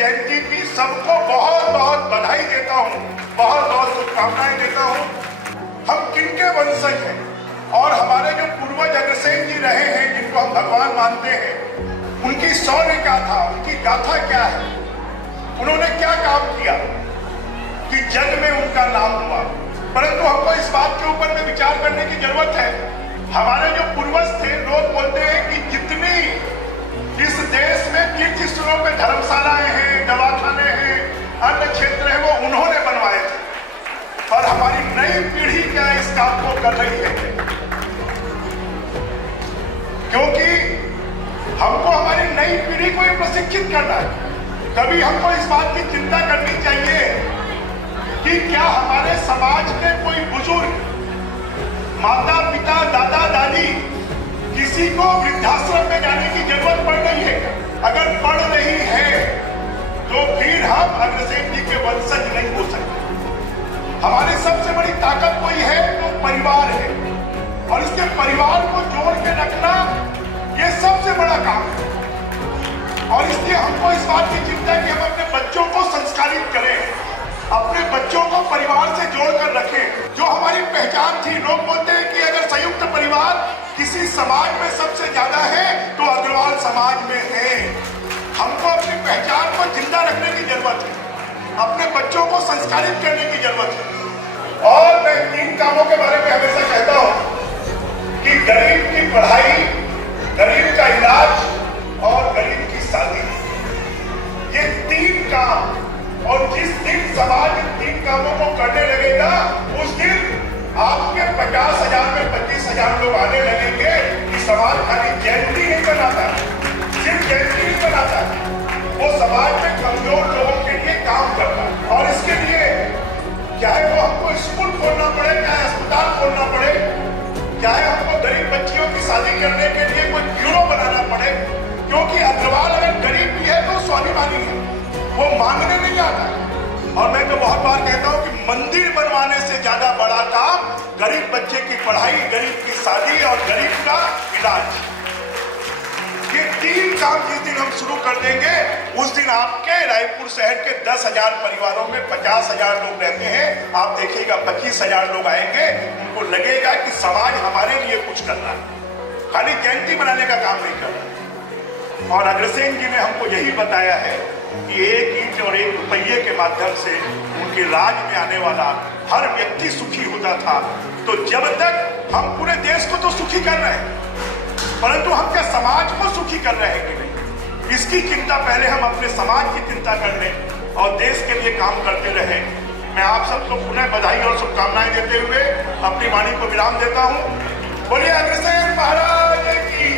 जयंती की सबको बहुत बहुत बधाई देता हूँ, बहुत बहुत शुभकामनाएं देता हूँ। हम किनके वंशज हैं और हमारे जो पूर्वज अग्रसेन जी रहे हैं, जिनको हम भगवान मानते हैं, उनकी शौर्य क्या था, उनकी गाथा क्या है, उन्होंने क्या काम किया कि जग में उनका नाम हुआ। परंतु हमको इस बात के ऊपर में विचार करने की जरूरत है। हमारे जो पूर्वज थे, लोग बोलते हैं कि जितनी इस देश में तीर्थ स्थलों पे धर्मशालाएं हैं, दवाखाने हैं, अन्य क्षेत्र हैं, वो उन्होंने बनवाए थे। और हमारी नई पीढ़ी क्या इस काम को कर रही है, क्योंकि हमको हमारी नई पीढ़ी को प्रशिक्षित करना है। कभी हमको इस बात की चिंता करनी चाहिए कि क्या हमारे समाज में कोई बुजुर्ग, माता पिता, दादा दादी, किसी को वृद्धाश्रम में जाने की जरूरत पड़ रही है? अगर पड़ रही है तो फिर हम अग्रसेन जी के वंशज नहीं हो सकते। हमारी सबसे बड़ी ताकत कोई है तो परिवार है, और इसके परिवार को जोड़ के रखना ये सबसे बड़ा काम है। और इसलिए हमको इस बात की चिंता है कि हम अपने बच्चों को संस्कारित करें, अपने बच्चों को परिवार से जोड़कर रखें। जो हमारी पहचान थी, लोग बोलते हैं कि अगर संयुक्त परिवार किसी समाज में सबसे ज्यादा है तो अग्रवाल समाज में है। हमको अपनी पहचान को जिंदा रखने की जरूरत है, अपने बच्चों को संस्कारित करने की जरूरत है। और मैं 3 कामों के बारे में हमेशा कहता हूं कि गरीब की पढ़ाई, गरीब का इलाज और गरीब की शादी, ये 3 काम। और जिस दिन समाज इन 3 कामों को करने लगेगा, उस दिन आपके 50,000 में 25,000 लोग आने लगेंगे कि समाज खाली जयंती नहीं बनाता, सिर्फ जयंती नहीं बनाता, वो समाज में कमजोर लोगों के लिए काम करता है। और इसके लिए चाहे वो हमको स्कूल खोलना पड़े, चाहे अस्पताल खोलना पड़े, चाहे हमको गरीब बच्चियों की शादी करने के लिए कोई ब्यूरो बनाना पड़े, क्योंकि अग्रवाल अगर गरीब भी है तो स्वाभिमानी है, वो मांगने नहीं आता। और मैं तो बहुत बार कहता हूं कि मंदिर बनवाने से ज्यादा बड़ा काम गरीब बच्चे की पढ़ाई, गरीब की शादी और गरीब का इलाज। ये 3 काम जिस दिन हम शुरू कर देंगे, उस दिन आपके रायपुर शहर के 10,000 परिवारों में 50,000 लोग रहते हैं। आप देखिएगा 25,000 लोग आएंगे, उनको लगेगा कि समाज हमारे लिए कुछ कर रहा है, खाली जयंती बनाने का काम नहीं कर रहा। और अग्रसेन जी ने हमको यही बताया है कि 1 ईंट और 1 रुपये के माध्यम से उनके राज में आने वाला हर व्यक्ति सुखी होता था। तो जब तक हम पूरे देश को तो सुखी कर रहे हैं, परंतु हम क्या समाज को सुखी कर रहे हैं कि नहीं, इसकी चिंता पहले हम अपने समाज की चिंता कर लें और देश के लिए काम करते रहें। मैं आप सबको पुनः बधाई और शुभकामनाएं देते हुए अपनी वाणी को विराम देता हूं। बोलिए अग्रसेन महाराज की।